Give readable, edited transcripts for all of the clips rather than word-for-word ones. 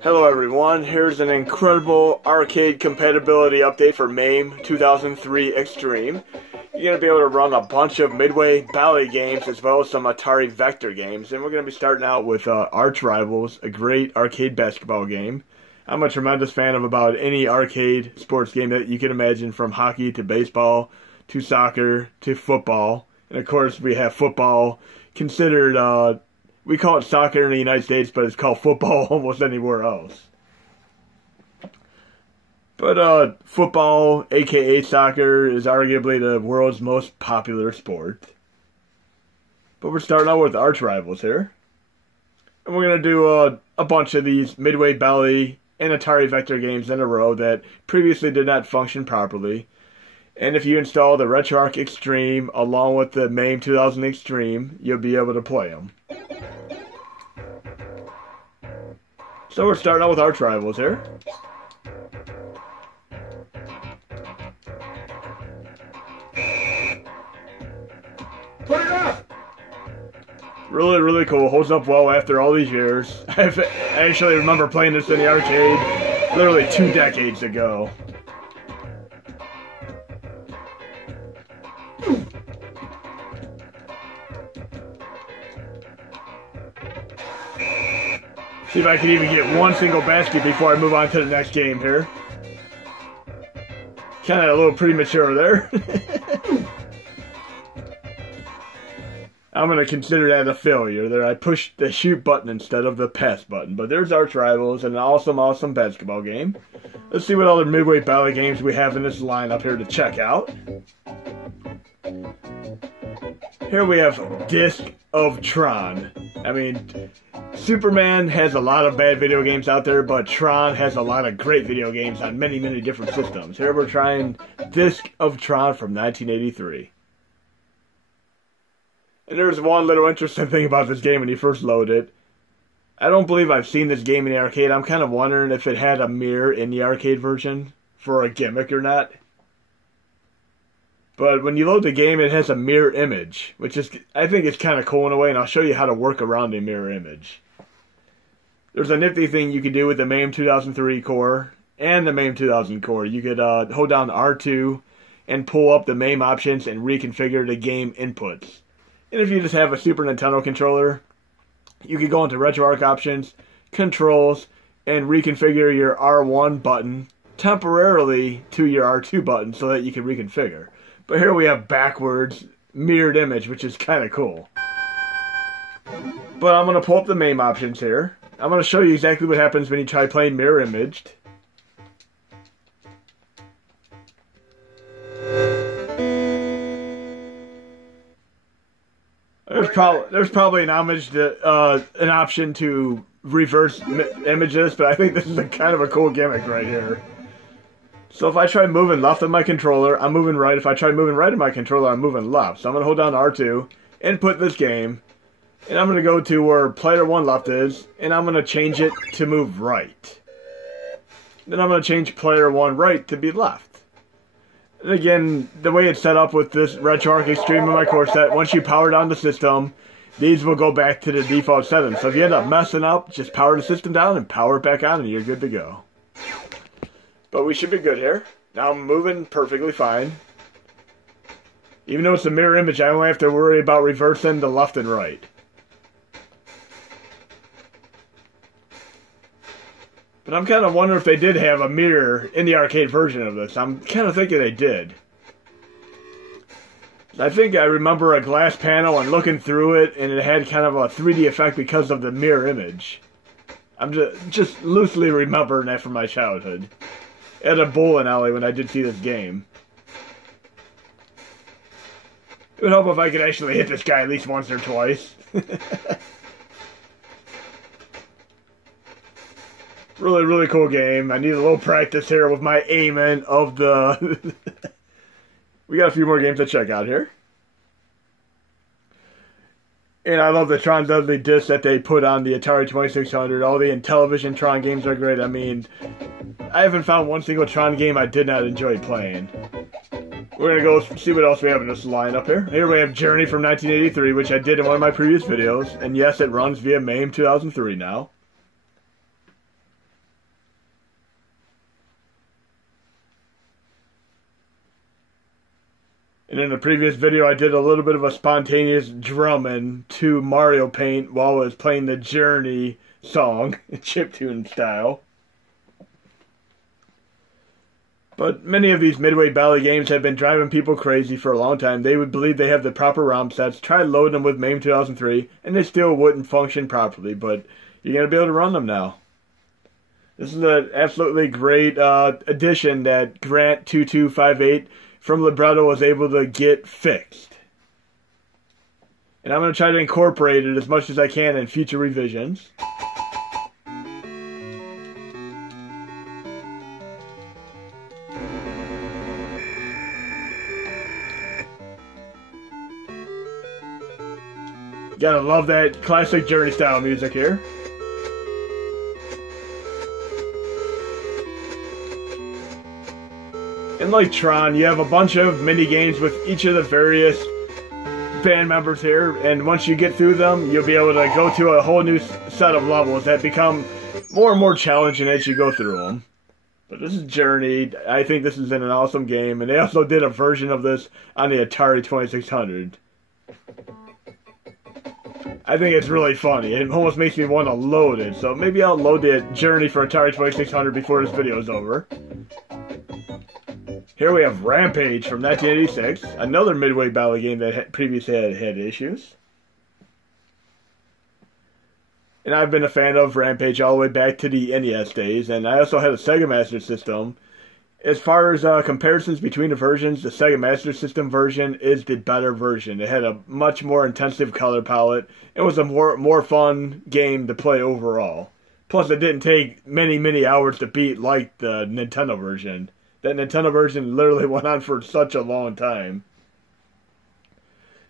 Hello everyone, here's an incredible arcade compatibility update for MAME 2003 Xtreme. You're going to be able to run a bunch of Midway-Bally games as well as some Atari Vector games. And we're going to be starting out with Arch Rivals, a great arcade basketball game. I'm a tremendous fan of about any arcade sports game that you can imagine, from hockey to baseball to soccer to football. And of course we have football considered, we call it soccer in the United States, but it's called football almost anywhere else. But football, aka soccer, is arguably the world's most popular sport. But we're starting out with Arch Rivals here. And we're going to do a bunch of these Midway-Bally and Atari Vector games in a row that previously did not function properly. And if you install the RetroArch Xtreme along with the MAME 2000 Xtreme, you'll be able to play them. So we're starting out with Arch Rivals here. Put it up! Really, really cool. Holds up well after all these years. I actually remember playing this in the arcade literally 2 decades ago. See if I can even get one single basket before I move on to the next game here. Kind of a little premature there. I'm going to consider that a failure there. I pushed the shoot button instead of the pass button. But there's Arch Rivals, and an awesome basketball game. Let's see what other Midway-Bally games we have in this lineup here to check out. Here we have Disc of Tron. I mean, Superman has a lot of bad video games out there, but Tron has a lot of great video games on many different systems. Here we're trying Disc of Tron from 1983. And there's one little interesting thing about this game when you first load it. I don't believe I've seen this game in the arcade. I'm kind of wondering if it had a mirror in the arcade version for a gimmick or not. But when you load the game, it has a mirror image, which is, I think, is kind of cool in a way, and I'll show you how to work around a mirror image. There's a nifty thing you can do with the MAME 2003 core and the MAME 2000 core. You could hold down R2 and pull up the MAME options and reconfigure the game inputs. And if you just have a Super Nintendo controller, you could go into RetroArch options, controls, and reconfigure your R1 button temporarily to your R2 button so that you can reconfigure. But here we have backwards mirrored image, which is kind of cool. But I'm going to pull up the MAME options here. I'm going to show you exactly what happens when you try playing mirror imaged. There's probably an option to reverse image this, but I think this is a kind of a cool gimmick right here. So if I try moving left on my controller, I'm moving right. If I try moving right on my controller, I'm moving left. So I'm going to hold down R2, input this game, and I'm going to go to where player 1 left is, and I'm going to change it to move right. Then I'm going to change player 1 right to be left. And again, the way it's set up with this RetroArch Xtreme in my core set, once you power down the system, these will go back to the default settings. So if you end up messing up, just power the system down and power it back on and you're good to go. But we should be good here. Now I'm moving perfectly fine. Even though it's a mirror image, I only have to worry about reversing the left and right. But I'm kind of wondering if they did have a mirror in the arcade version of this. I'm kind of thinking they did. I think I remember a glass panel and looking through it, and it had kind of a 3D effect because of the mirror image. I'm just loosely remembering that from my childhood. At a bowling alley when I did see this game. I would hope if I could actually hit this guy at least once or twice. Really cool game. I need a little practice here with my aiming of the... We got a few more games to check out here. And I love the Tron Dudley disc that they put on the Atari 2600. All the Intellivision Tron games are great. I mean, I haven't found one single Tron game I did not enjoy playing. We're going to go see what else we have in this lineup here. Here we have Journey from 1983, which I did in one of my previous videos. And yes, it runs via MAME 2003 now. And in the previous video, I did a little bit of a spontaneous drumming to Mario Paint while I was playing the Journey song, chiptune style. But many of these Midway-Bally games have been driving people crazy for a long time. They would believe they have the proper ROM sets, try loading them with MAME 2003, and they still wouldn't function properly, but you're going to be able to run them now. This is an absolutely great addition that Grant2258 from Libretto was able to get fixed. And I'm going to try to incorporate it as much as I can in future revisions. Gotta love that classic Journey style music here. And like Tron, you have a bunch of mini games with each of the various band members here, and once you get through them, you'll be able to go to a whole new set of levels that become more and more challenging as you go through them. But this is Journey. I think this is an awesome game, and they also did a version of this on the Atari 2600. I think it's really funny. It almost makes me want to load it. So maybe I'll load the Journey for Atari 2600 before this video is over. Here we have Rampage from 1986. Another Midway-Bally game that previously had issues. And I've been a fan of Rampage all the way back to the NES days. And I also had a Sega Master System. As far as comparisons between the versions, the Sega Master System version is the better version. It had a much more intensive color palette. It was a more fun game to play overall. Plus, it didn't take many hours to beat like the Nintendo version. That Nintendo version literally went on for such a long time.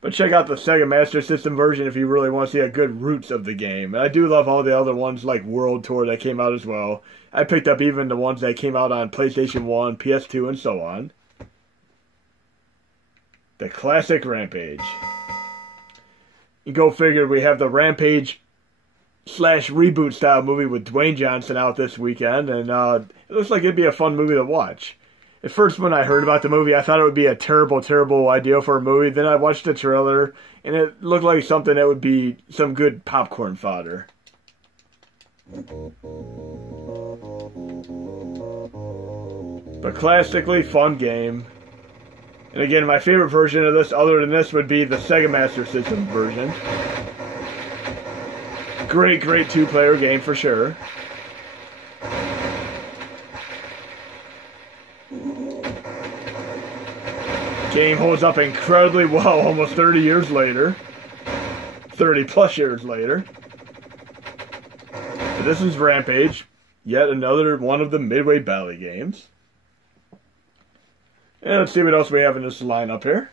But check out the Sega Master System version if you really want to see a good roots of the game. And I do love all the other ones like World Tour that came out as well. I picked up even the ones that came out on PlayStation 1, PS2, and so on. The classic Rampage. You go figure, we have the Rampage / reboot style movie with Dwayne Johnson out this weekend, and it looks like it'd be a fun movie to watch. At first, when I heard about the movie, I thought it would be a terrible idea for a movie. Then I watched the trailer, and it looked like something that would be some good popcorn fodder. But classically fun game. And again, my favorite version of this, other than this, would be the Sega Master System version. Great two-player game for sure. Game holds up incredibly well almost 30 years later. 30 plus years later. But this is Rampage. Yet another one of the Midway-Bally games. And let's see what else we have in this lineup here.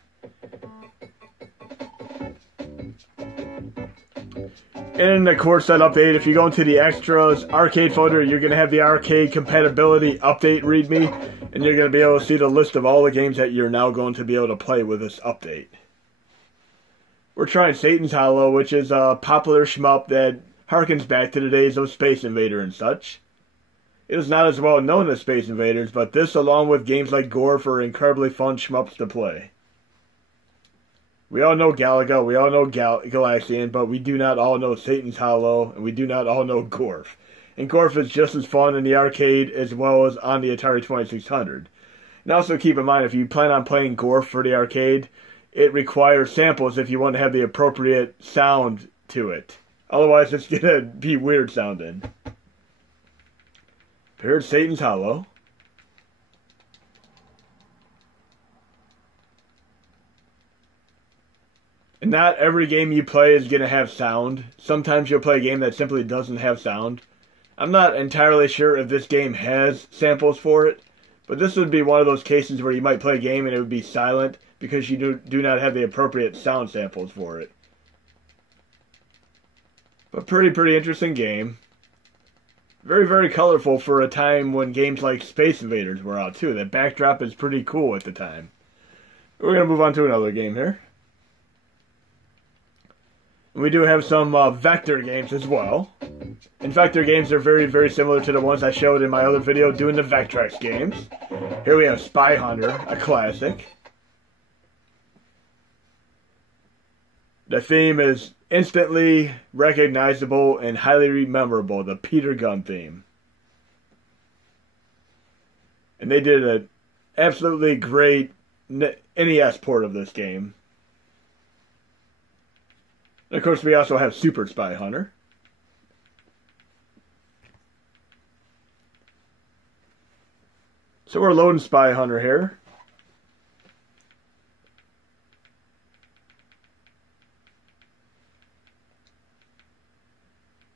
In the core set update, if you go into the Xtras arcade folder, you're going to have the arcade compatibility update ReadMe, and you're going to be able to see the list of all the games that you're now going to be able to play with this update. We're trying Satan's Hollow, which is a popular shmup that harkens back to the days of Space Invader and such. It is not as well known as Space Invaders, but this, along with games like Gorf, are incredibly fun shmups to play. We all know Galaga, we all know Galaxian, but we do not all know Satan's Hollow, and we do not all know Gorf. And Gorf is just as fun in the arcade as well as on the Atari 2600. And also keep in mind, if you plan on playing Gorf for the arcade, it requires samples if you want to have the appropriate sound to it. Otherwise, it's going to be weird sounding. Here's Satan's Hollow. And not every game you play is going to have sound. Sometimes you'll play a game that simply doesn't have sound. I'm not entirely sure if this game has samples for it, but this would be one of those cases where you might play a game and it would be silent because you do not have the appropriate sound samples for it. But pretty interesting game. Very colorful for a time when games like Space Invaders were out too. That backdrop is pretty cool at the time. We're going to move on to another game here. We do have some vector games as well. And vector games are very similar to the ones I showed in my other video doing the Vectrex games. Here we have Spy Hunter, a classic. The theme is instantly recognizable and highly memorable, the Peter Gunn theme. And they did an absolutely great NES port of this game. And of course, we also have Super Spy Hunter. So we're loading Spy Hunter here.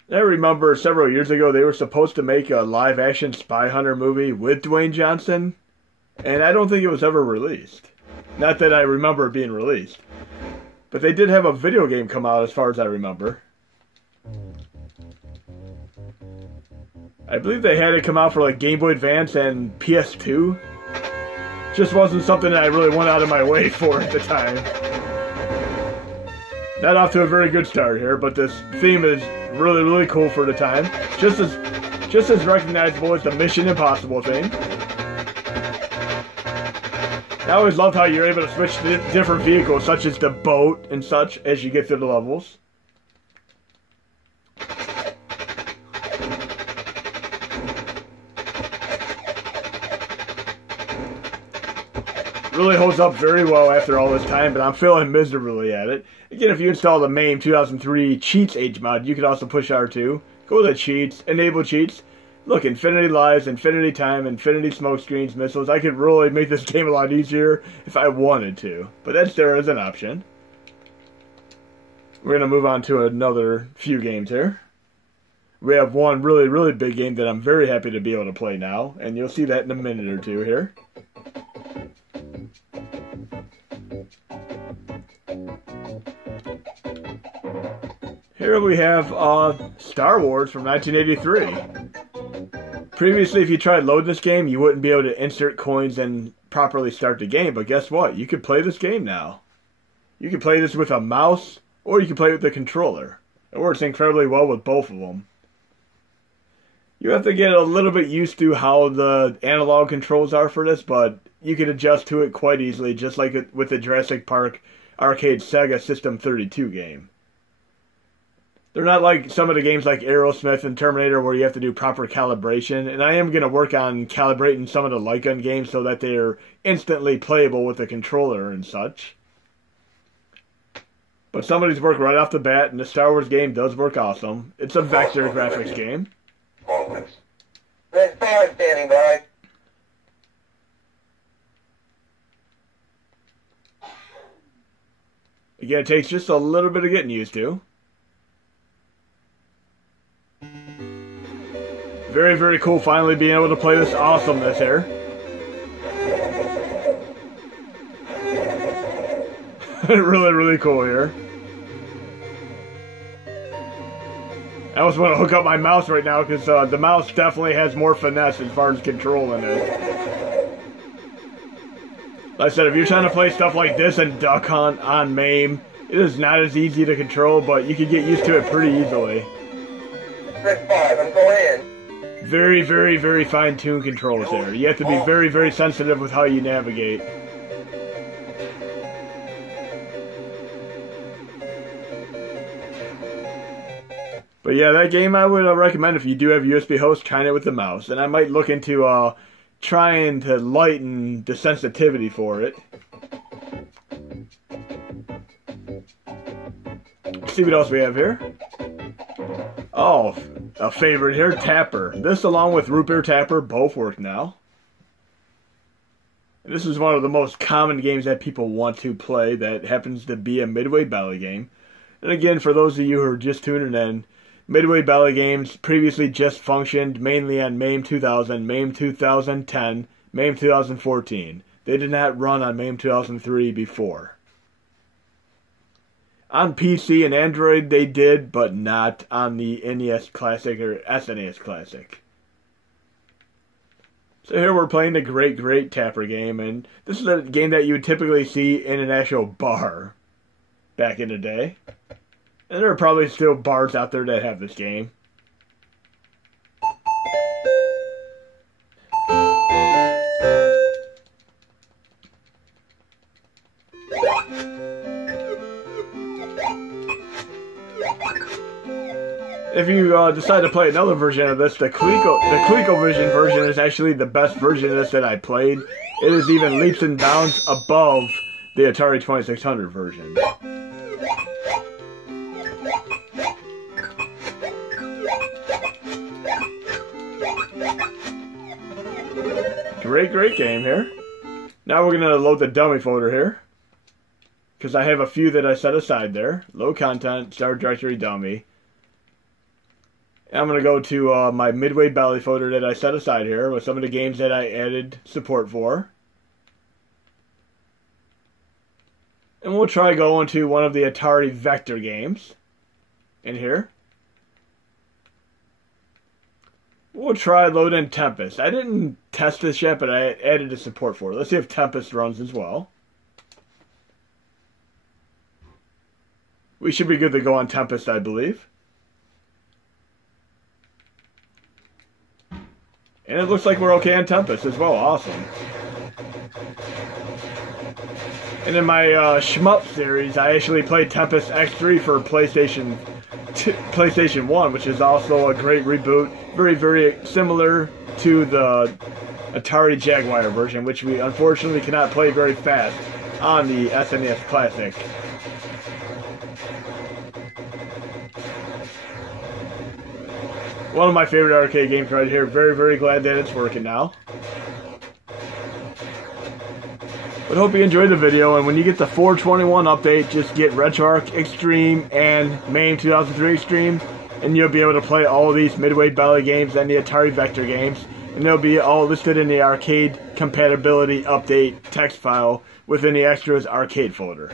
I remember several years ago they were supposed to make a live-action Spy Hunter movie with Dwayne Johnson, and I don't think it was ever released. Not that I remember it being released. But they did have a video game come out as far as I remember. I believe they had it come out for like Game Boy Advance and PS2. Just wasn't something that I really went out of my way for at the time. Not off to a very good start here, but this theme is really, really cool for the time. Just as recognizable as the Mission Impossible theme. I always loved how you're able to switch to different vehicles, such as the boat and such, as you get through the levels. Really holds up very well after all this time, but I'm failing miserably at it. Again, if you install the MAME 2003 Cheats HMod, you can also push R2. Go to Cheats, Enable Cheats. Look, infinity lives, infinity time, infinity smoke screens, missiles. I could really make this game a lot easier if I wanted to. But that's there as an option. We're going to move on to another few games here. We have one really, really big game that I'm very happy to be able to play now. And you'll see that in a minute or two here. Here we have Star Wars from 1983. Previously, if you tried loading this game, you wouldn't be able to insert coins and properly start the game. But guess what? You can play this game now. You can play this with a mouse, or you can play it with the controller. It works incredibly well with both of them. You have to get a little bit used to how the analog controls are for this, but you can adjust to it quite easily, just like with the Jurassic Park arcade Sega System 32 game. They're not like some of the games like Aerosmith and Terminator where you have to do proper calibration. And I am going to work on calibrating some of the light gun games so that they're instantly playable with the controller and such. But some of these work right off the bat, and the Star Wars game does work awesome. It's a vector graphics game. Red fire standing by. Again, it takes just a little bit of getting used to. Very, very cool finally being able to play this awesomeness here. Really, really cool here. I almost want to hook up my mouse right now because the mouse definitely has more finesse as far as controlling it. Like I said, if you're trying to play stuff like this and Duck Hunt on MAME, it is not as easy to control, but you can get used to it pretty easily. Red 5, I'm going in. Very, very, very fine-tuned controls there. You have to be very, very sensitive with how you navigate. But yeah, that game I would recommend if you do have USB host, trying it with the mouse. And I might look into trying to lighten the sensitivity for it. Let's see what else we have here. Oh, a favorite here, Tapper. This along with Root Beer Tapper both work now. And this is one of the most common games that people want to play that happens to be a Midway-Bally game. And again, for those of you who are just tuning in, Midway-Bally games previously just functioned mainly on MAME 2000, MAME 2010, MAME 2014. They did not run on MAME 2003 before. On PC and Android they did, but not on the NES Classic or SNES Classic. So here we're playing the great, great Tapper game, and this is a game that you would typically see in an actual bar back in the day. And there are probably still bars out there that have this game. if you decide to play another version of this, the ColecoVision version is actually the best version of this that I played. It is even leaps and bounds above the Atari 2600 version. Great game here. Now we're going to load the dummy folder here, because I have a few that I set aside there. Low content, start directory dummy. And I'm going to go to my Midway-Bally folder that I set aside here with some of the games that I added support for. And we'll try going to one of the Atari vector games in here. We'll try loading Tempest. I didn't test this yet, but I added the support for it. Let's see if Tempest runs as well. We should be good to go on Tempest, I believe. And it looks like we're okay on Tempest as well. Awesome. And in my SHMUP series, I actually played Tempest X3 for PlayStation 1, which is also a great reboot. Very similar to the Atari Jaguar version, which we unfortunately cannot play very fast on the SNES Classic. One of my favorite arcade games right here. Very glad that it's working now. But hope you enjoyed the video, and when you get the 421 update, just get RetroArch Xtreme and MAME 2003 Xtreme, and you'll be able to play all of these Midway-Bally games and the Atari Vector games, and they'll be all listed in the arcade compatibility update text file within the Xtras arcade folder.